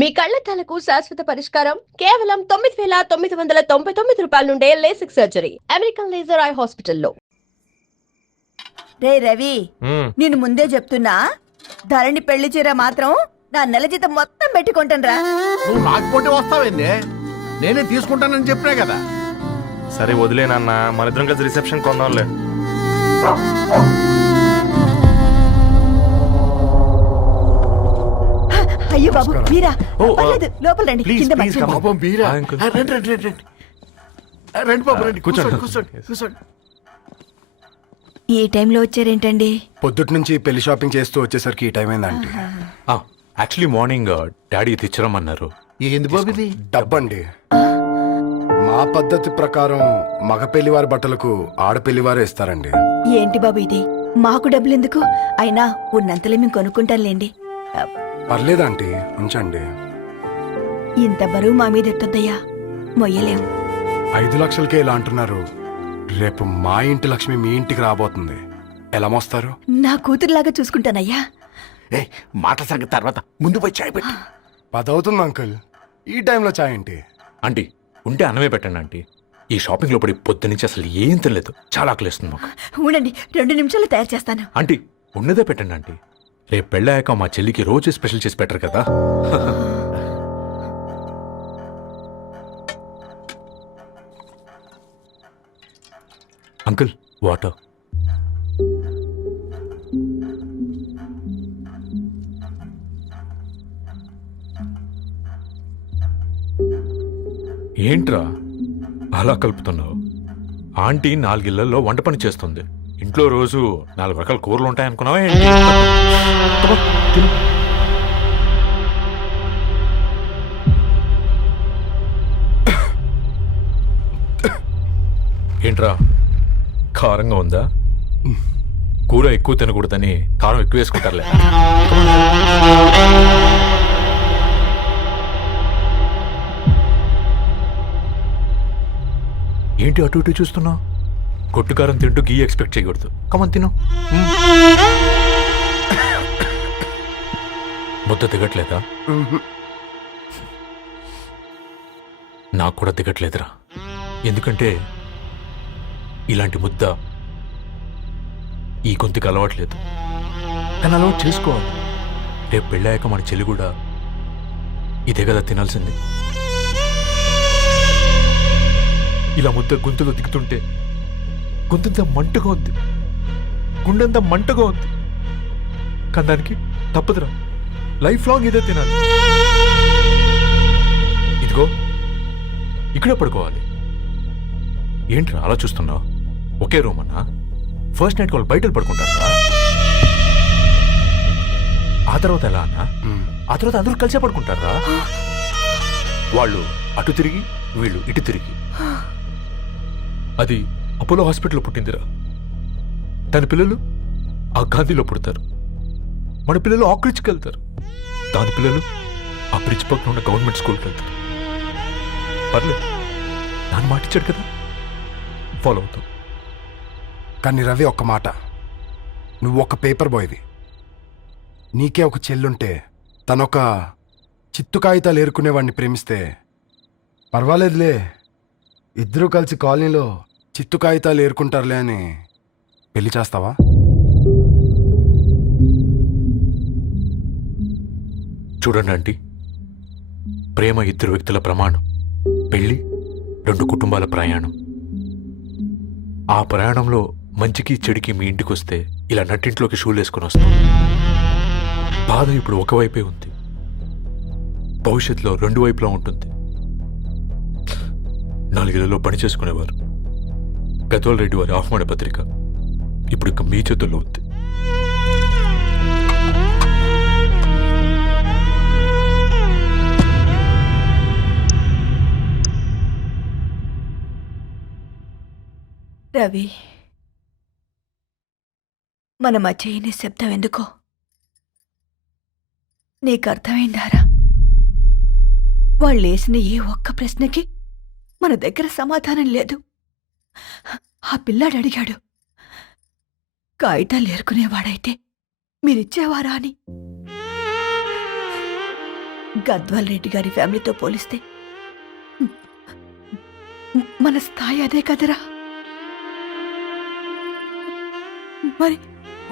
మీ కళ్లద్దాలకు శాశ్వత పరిష్కారం కేవలం 9,999 రూపాయల నుండే LASIK surgery American laser eye హాస్పిటల్లో. రే రవి, నేను ముందే చెప్తున్నా, ధరణి పెళ్లి చీర మాత్రం నా నెల జీతం మొత్తం పెట్టుకుంటాను. నువ్వు నాకు పోటీ వస్తావేంది? నేనే తీసుకుంటానని చెప్పినా కదా. సరే వదిలేనన్నా, మన ఇద్దరం కలిసి రిసెప్షన్ కొందాంలే. అయ్యో బాబు మీరా, లోపల రండి. కింద పాపం మీరా, రండి రండి రండి రండి బాబు రండి, కూర్చోండి కూర్చోండి కూర్చోండి. ఈ టైంలో వచ్చారేంటండి? పొద్దుటి నుంచి పెళ్లి షాపింగ్ చేస్తూ వచ్చేసరికి ఈ టైం అయిందండి. యాక్చువల్లీ మార్నింగ్ డాడీ తెచ్చరమన్నారు. ఏంది బాబు ఇది? డబ్బండి. మా పద్ధతి ప్రకారం మగ పెళ్లివారి బట్టలకు ఆడపెళ్లివారే ఇస్తారండి. ఏంటి బాబు ఇది? మాకు డబ్బులు ఎందుకు? అయినా ఉన్నంతలే మేము కొనుక్కుంటాంలేండి. పర్లేదంటీ, ఉంచండి. ఇంత బరువు మా మీద ఎత్తొద్దయ్యా, మొయ్యలేం. 5 లక్షలకే ఇలా అంటున్నారు. రేపు మా ఇంటి లక్ష్మి మీ ఇంటికి రాబోతుంది, ఎలా మోస్తారు? నా కూతురులాగా చూసుకుంటానయ్యా. మాట సంగతి తర్వాత, ముందు పోయి చాయ్ పెట్టి. 10 అవుతుంది అంకుల్, ఈ టైంలో చాయ్ ఏంటి? ఆంటీ ఉంటే అన్నమే పెట్టండి ఆంటీ. ఈ షాపింగ్లో పడి పొద్దు నుంచి అసలు ఏం తినలేదు, చాలా ఆకలిస్తుంది మాకు. ఉండండి, 2 నిమిషాలు తయారు చేస్తాను. ఆంటీ ఉన్నదే పెట్టండి ఆంటీ. రేపు పెళ్ళాక మా చెల్లికి రోజు స్పెషల్ చేసి పెట్టరు కదా. Uncle water. ఏంట్రా అలా కలుపుతున్నావు? ఆంటీ 4 ఇళ్లలో వంట పని చేస్తుంది. ఇంట్లో రోజు 4 రకాల కూరలు ఉంటాయనుకున్నావా ఏంటి? ఏంట్రా కారంగా ఉందా? కూర ఎక్కువ తినకూడదని కారం ఎక్కువ వేసుకుంటారులే. ఏంటి అటు ఇటు చూస్తున్నావు? కొట్టుకారం తింటూ గీ ఎక్స్పెక్ట్ చేయకూడదు. కమన్ తిను. ముద్ద దిగట్లేదా? నాకు కూడా దిగట్లేదురా. ఎందుకంటే ఇలాంటి ముద్ద ఈ గొంతుకి అలవాట్లేదు. కానీ అలవాటు చేసుకోవాలి. రేపు పెళ్ళాక మన చెల్లి కూడా ఇదే కదా తినాల్సింది. ఇలా ముద్ద గొంతులో దిగుతుంటే గొంతంతా మంటగా ఉంది, గుండెంతా మంటగా ఉంది. కానీ దానికి తప్పదురా, లైఫ్ లాంగ్ ఇదే తినాలి. ఇదిగో ఇక్కడే పడుకోవాలి. ఏంట్రా అలా చూస్తున్నావు? ఒకే రూమ్ అన్నా? ఫస్ట్ నైట్ వాళ్ళు బయట పడుకుంటారా? ఆ తర్వాత ఎలా అన్నా? ఆ తర్వాత అందరూ కలిసే పడుకుంటారా? వాళ్ళు అటు తిరిగి, వీళ్ళు ఇటు తిరిగి. అది అపోలో హాస్పిటల్లో పుట్టిందిరా. దాని పిల్లలు ఆ గాంధీలో పుడతారు. మన పిల్లలు ఆక్రిడ్జ్కి వెళ్తారు. దాని పిల్లలు ఆ బ్రిడ్జ్ పక్కన ఉన్న గవర్నమెంట్ స్కూల్కి వెళ్తారు. పర్లేదు, దాన్ని మాటిచ్చాడు కదా, ఫాలో అవుతాం. కానీ రవి, ఒక్క మాట, నువ్వు ఒక పేపర్ బాయ్వి. నీకే ఒక చెల్లుంటే తనొక చిత్తు కాగితాలు ఏరుకునేవాడిని ప్రేమిస్తే పర్వాలేదులే, ఇద్దరూ కలిసి కాలనీలో చిత్తు కాగితాలు ఏరుకుంటారులే అని పెళ్లి చేస్తావా? చూడండి ఆంటీ, ప్రేమ 2 వ్యక్తుల ప్రమాణం, పెళ్లి 2 కుటుంబాల ప్రయాణం. ఆ ప్రయాణంలో మంచికి చెడుకి మీ ఇంటికి వస్తే ఇలా నట్టింట్లోకి షూలు వేసుకుని వస్తాం. బాధ ఇప్పుడు ఒకవైపే ఉంది, భవిష్యత్తులో 2 వైపులా ఉంటుంది. 4 ఇళ్లలో పని చేసుకునేవారు గద్వాల్ రెడ్డి వారి ఆహ్వాన పత్రిక ఇప్పుడు ఇక మీ చేతుల్లో ఉంది. రవి, మన మధ్య ఈ నిశ్శబ్దం ఎందుకో నీకు అర్థమైందారా? వాళ్ళు వేసిన ఏ ఒక్క ప్రశ్నకి మన దగ్గర సమాధానం లేదు. ఆ పిల్లాడు అడిగాడు, కాగితాలు ఏరుకునేవాడైతే మీరిచ్చేవారా అని. గద్వాల్ రెడ్డి గారి ఫ్యామిలీతో పోలిస్తే మన స్థాయి అదే కదరా. మరి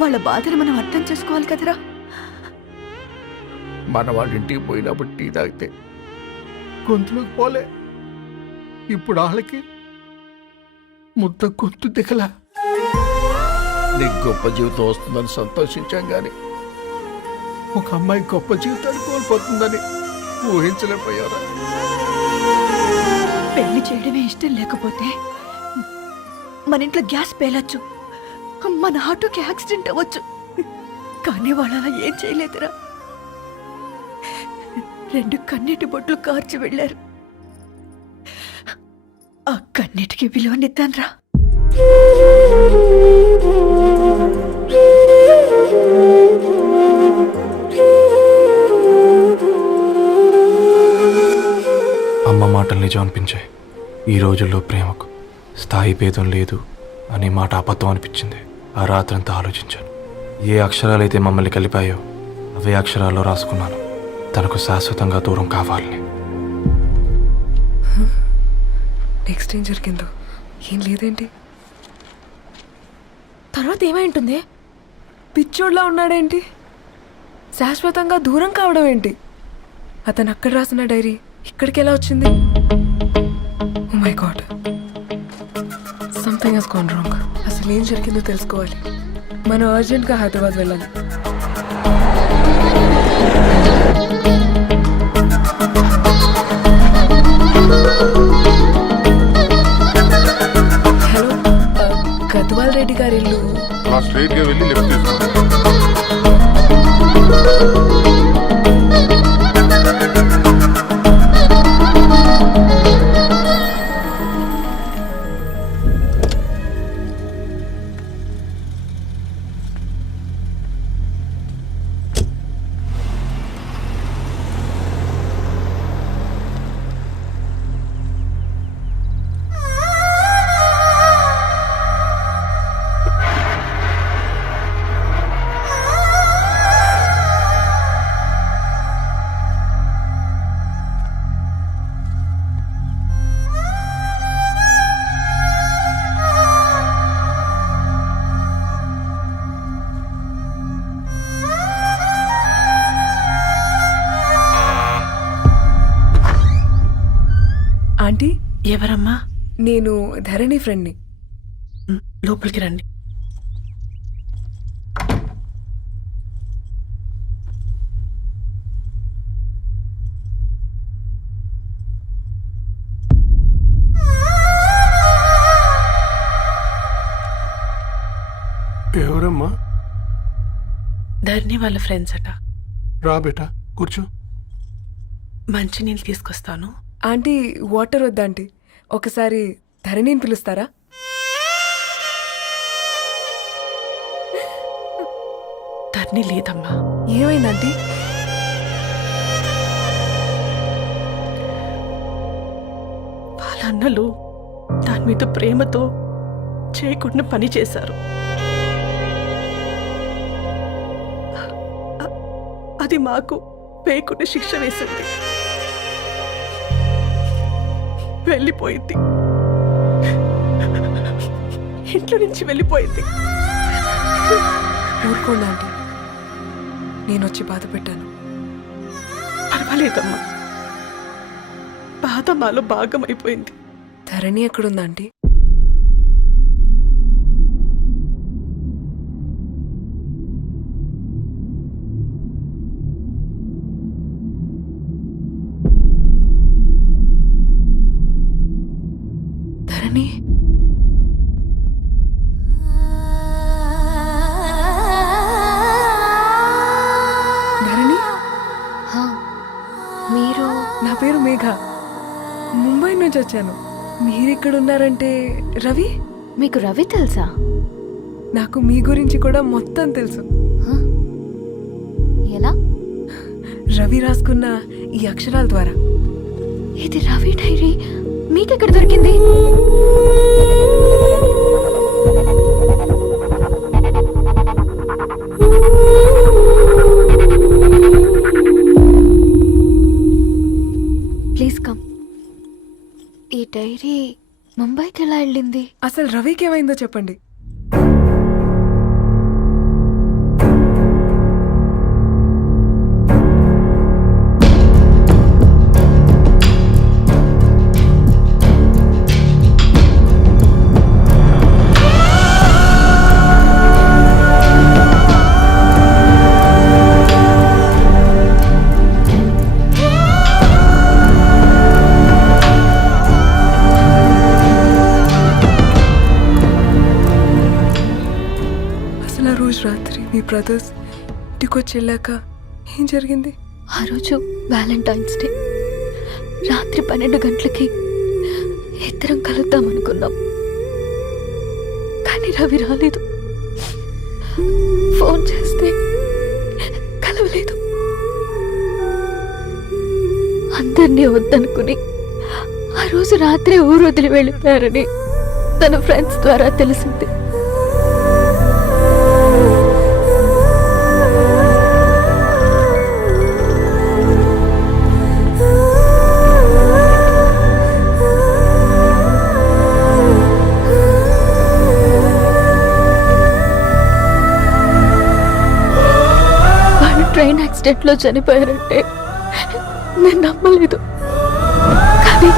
వాళ్ళ బాధను మనం అర్థం చేసుకోవాలి కదరా. మన వాళ్ళ ఇంటికి పోయినప్పుడు టీ తాగితే గొంతులోకి పోలే, ఇప్పుడు వాళ్ళకి ముద్ద గొంతు దిగలా. నీకు గొప్ప జీవితం వస్తుందని సంతోషించాం గాని ఒక అమ్మాయి గొప్ప జీవితాన్ని కోల్పోతుందని ఊహించలేకపోయారా? పెళ్లి చేయడమే ఇష్టం లేకపోతే మన ఇంట్లో గ్యాస్ పేలొచ్చు, మన ఆటోకి యాక్సిడెంట్ అవ్వచ్చు, కానీ వాళ్ళు అలా ఏం చేయలేదురా. 2 కన్నీటి బొట్లు కార్చి వెళ్ళారు. ఆ కన్నీటికి విలువనిద్దాన్రా. అమ్మ మాటలు నిజం అనిపించాయి. ఈ రోజుల్లో ప్రేమకు స్థాయి భేదం లేదు అనే మాట అబద్ధం అనిపించింది. ఆ రాత్రంతా ఆలోచించాను. ఏ అక్షరాలైతే మమ్మల్ని కలిపాయో అవే అక్షరాల్లో రాసుకున్నాను, తనకు శాశ్వతంగా దూరం కావాలని. నెక్స్ట్ ఏం జరిగిందో ఏం లేదేంటి? తర్వాత ఏమై ఉంటుంది? పిచ్చోడ్లా ఉన్నాడేంటి? శాశ్వతంగా దూరం కావడం ఏంటి? అతను అక్కడ రాసిన డైరీ ఇక్కడికి ఎలా వచ్చింది? Oh my god, something has gone wrong. అసలు ఏం జరిగిందో తెలుసుకోవాలి. మనం అర్జెంట్గా హైదరాబాద్ వెళ్ళాలి. హలో, గద్వాల్ రెడ్డి గారి ఇల్లు స్ట్రైట్ గా వెళ్ళి లెఫ్ట్ తీసుకోండి. ఆంటీ, ఎవరమ్మా? నేను ధరణి ఫ్రెండ్ని. లోపలికి రండి. ఎవరమ్మా? ధరణి వాళ్ళ ఫ్రెండ్స్ అట. రా బేటా, కూర్చో. మంచినీళ్ళు తీసుకొస్తాను. ఆంటీ, వాటర్ వద్దా ఆంటీ? ఒకసారి ధరణిని పిలుస్తారా? ధరణి లేదమ్మా. ఏమైందంటీ? వాళ్ళ అన్నలు దాని మీద ప్రేమతో చేయకుండా పని చేశారు. అది మాకు వేయకుండా శిక్ష వేసింది. వెళ్ళిపోయింది, ఇంట్లో నుంచి వెళ్ళిపోయింది. ఊరుకోండి ఆంటీ, నేను వచ్చి బాధ పెట్టాను. పర్వాలేదమ్మా, బాధ మాలో భాగం అయిపోయింది. ధరణి ఎక్కడుందా ఆంటీ? ధరణి, ధరణి, మీరు? నా పేరు మేఘ, ముంబై నుంచి వచ్చాను. మీరెక్కడున్నారంటే? రవి? మీకు రవి తెలుసా? నాకు మీ గురించి కూడా మొత్తం తెలుసు. ఎలా? రవి రాసుకున్న ఈ అక్షరాల ద్వారా. ఇది రవి డైరీ మీకెక్కడ దొరికింది? ఈ డైరీ ముంబైకి ఎలా వెళ్ళింది? అసలు రవికి ఏమైందో చెప్పండి. అసలు ఆ రోజు రాత్రి మీ బ్రదర్స్ ఇంటికొచ్చి వెళ్ళాక ఏం జరిగింది? ఆ రోజు వ్యాలంటైన్స్ డే రాత్రి 12 గంటలకి ఇద్దరం కలుద్దాం అనుకున్నాం. కానీ రవి రాలేదు. ఫోన్ చేస్తే కలవలేదు. అందరినీ వద్దనుకుని ఆ రోజు రాత్రి ఊరు వదిలి వెళ్ళిపోయారని తన ఫ్రెండ్స్ ద్వారా తెలిసింది. ట్రైన్ యాక్సిడెంట్ లో చనిపోయారంటే నేను నమ్మలేదు. కానీ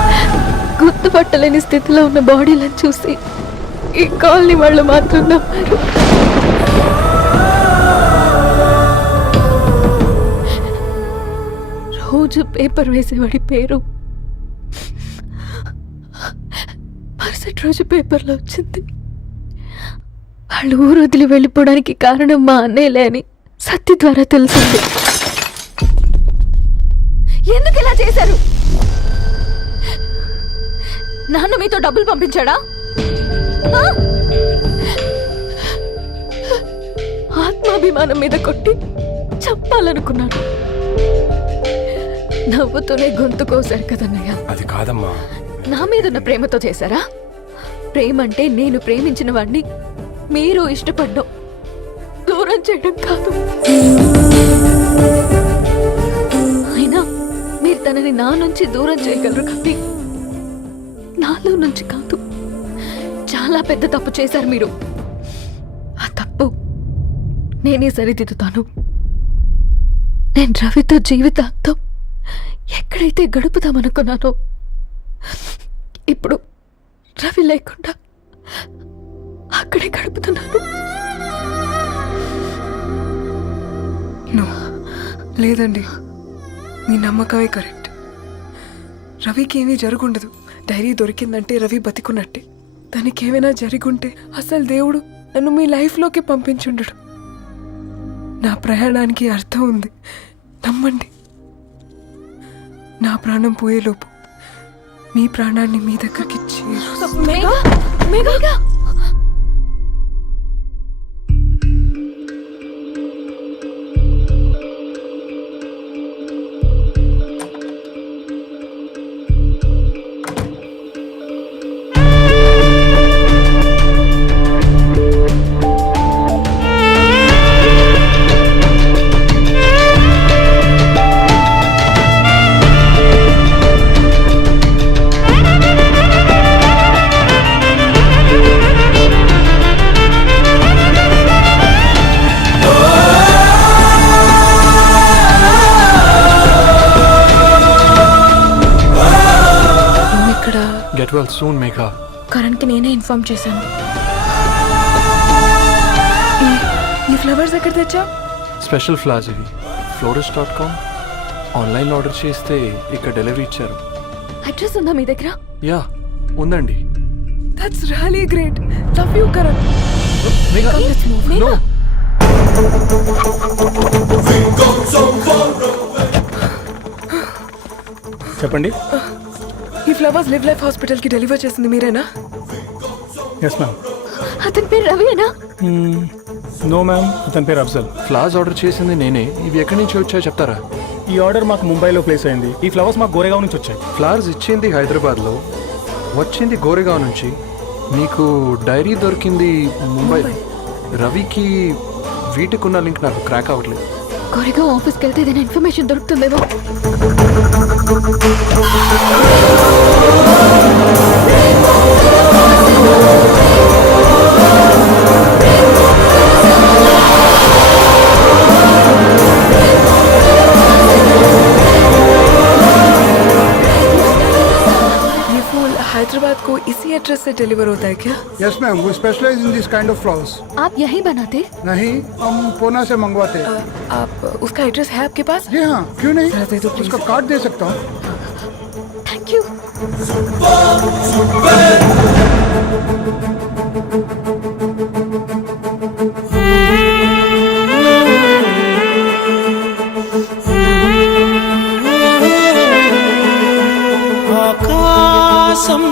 గుర్తుపట్టలేని స్థితిలో ఉన్న బాడీలను చూసి ఈ కాలనీ వాళ్ళు మాత్రం నమ్మారు. రోజు పేపర్ వేసేవాడి పేరు మరుసటి రోజు పేపర్లో వచ్చింది. వాళ్ళు ఊరు వదిలి వెళ్ళిపోవడానికి కారణం మా అన్నయ్యలే అని సత్య ద్వారా తెలిసింది. ఎందుకు ఇలా చేశారు? నాన్న మీతో డబ్బులు పంపించాడా? ఆత్మాభిమానం మీద కొట్టి చంపాలనుకున్నాను. నవ్వుతూనే గొంతు కోసారు కదన్నయ్య. అది కాదమ్మా. నా మీదున్న ప్రేమతో చేశారా? ప్రేమ అంటే నేను ప్రేమించిన వాడిని మీరు ఇష్టపడ్డం, దూరం చేయడం కాదు. అయినా మీరు తనని నా నుంచి దూరం చేయగలరు కానీ నాలో నుంచి కాదు. చాలా పెద్ద తప్పు చేశారు మీరు. ఆ తప్పు నేనే సరిదిద్దుతాను. నేను రవితో జీవితాంతం ఎక్కడైతే గడుపుదామనుకున్నానో ఇప్పుడు రవి లేకుండా అక్కడే గడుపుతున్నాను. లేదండి, మీ నమ్మకమే కరెక్ట్. రవికి ఏమీ జరుగుండదు. డైరీ దొరికిందంటే రవి బతికున్నట్టే. తనకేమైనా జరిగుంటే అసలు దేవుడు నన్ను మీ లైఫ్లోకి పంపించుండడు. నా ప్రయాణానికి అర్థం ఉంది, నమ్మండి. నా ప్రాణం పోయేలోపు మీ ప్రాణాన్ని మీ దగ్గరికి Get well soon, Megha. కరణ్కి నేనే ఇన్ఫార్మ్ చేశాను. ఈ ఫ్లవర్స్ ఎక్కడ తెచ్చా? స్పెషల్ ఫ్లవర్స్ ఇవి. florist.com ఆన్లైన్లో ఆర్డర్ చేస్తే ఇక్కడ డెలివరీ ఇచ్చారు. అడ్రస్ ఉందా మీ దగ్గర? యా ఉందండి. That's really great. Love you Karan. Megha, no. చెప్పండి. ఈ ఫ్లవర్స్ లివ్ లైఫ్ హాస్పిటల్ కి డెలివర్ చేసింది మీరేనా? Yes ma'am. అతని పేరు రవియేనా? నో మ్యామ్, అతని పేరు అఫ్జల్. ఫ్లవర్స్ ఆర్డర్ చేసింది నేనే. ఇవి ఎక్కడి నుంచి వచ్చాయో చెప్తారా? ఈ ఆర్డర్ మాకు ముంబైలో ప్లేస్ అయింది. ఈ ఫ్లవర్స్ మాకు గోరేగావ్ నుంచి వచ్చాయి. ఫ్లవర్స్ ఇచ్చింది హైదరాబాద్లో, వచ్చింది గోరేగావ్ నుంచి. మీకు డైరీ దొరికింది ముంబై. రవికి వీటికున్న లింక్ నాకు క్రాక్ అవ్వట్లేదు. కోరిగా ఆఫీస్కి వెళ్తే ఏదైనా ఇన్ఫర్మేషన్ దొరుకుతుందేమో. हैदराबाद को इसी एड्रेस से डिलीवर होता है क्या? Yes ma'am, we specialise in this kind of flowers. आप यही बनाते? नहीं, हम पूना से मंगवाते हैं। आप उसका एड्रेस है आपके पास? जी हाँ, क्यों नहीं, जरा दे दो प्लीज। उसका कार्ड दे सकता हूँ। Thank you. ఆకాశం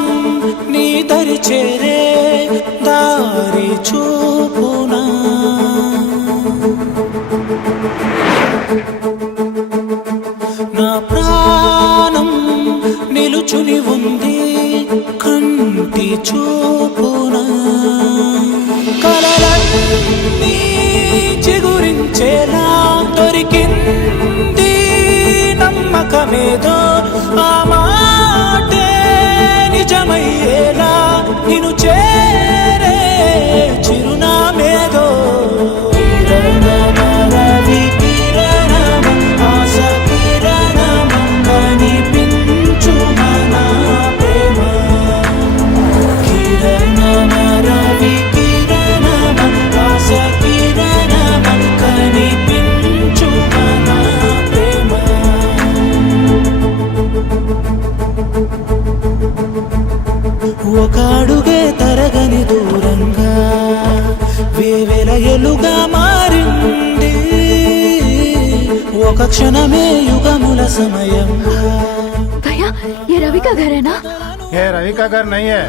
నీ దరి చేరే దారి చూపునా నా ప్రాణం నిలుచుని ఉంది కంటి చూపునా కలలన్నీ చిగురించేలా దొరికింది నమ్మకమేదో ఆ మాటే నిజమయ్యేలా నిన్ను చేరే చిరునామేదో రవి కిరణమ ఆశ కిరణమ కనిపించు మన ప్రేమ కిరణమ రవి కిరణమ ఆశ కిరణమ కనిపించు మన ప్రేమ ఒక అడుగే తరగని దూరంగా వేవేల ఎలుగా మారింది ఒక క్షణమే యుగముల సమయంగా भैया ये रवि का घर है ना? ये रवि का घर नहीं है,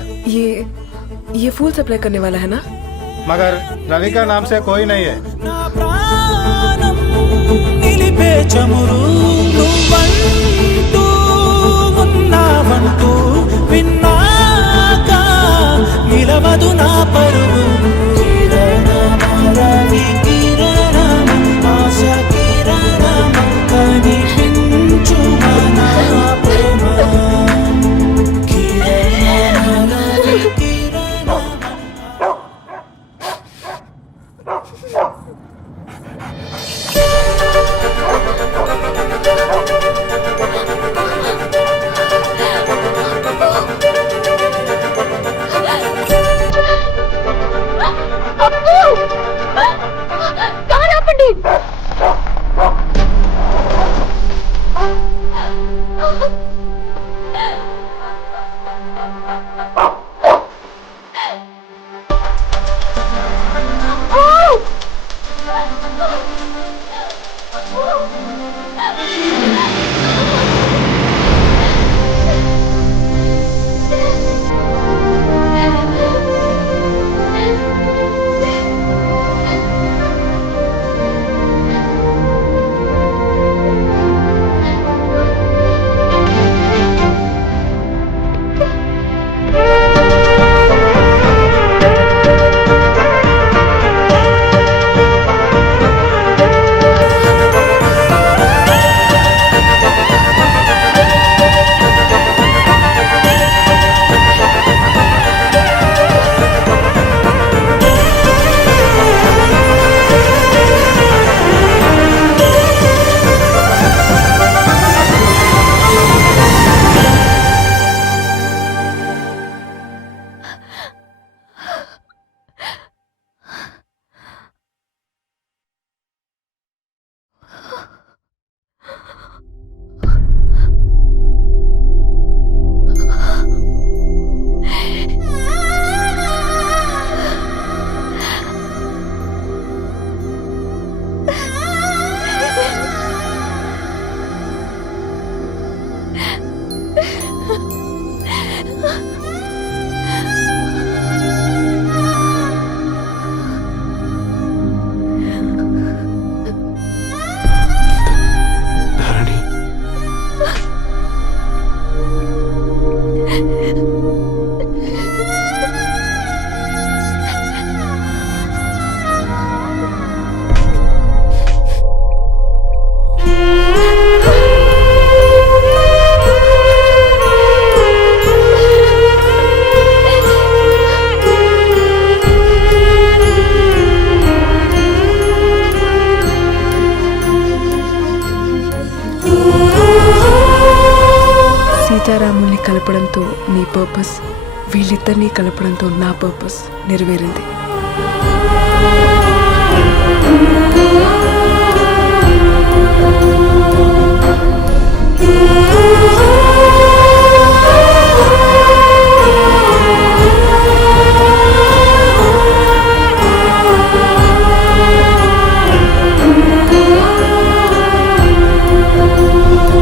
ये फूल सप्लाई करने वाला है ना? मगर रवि का नाम से कोई नहीं है। నా ప్రాణం నిలిపే చమురు నువ్వంటూ ఉన్నావంటూ విన్నాక నిలవదు నా పరువు కిరణమ రవి కిరణమ ఆశ కిరణమ కనిపించు మన ప్రేమ కిరణమ రవి కిరణమ కార్ ఆపండి. సీతారాముల్ని కలపడంతో నీ పర్పస్ వీళ్ళిద్దరినీ కలపడంతో నా పర్పస్ నెరవేరింది.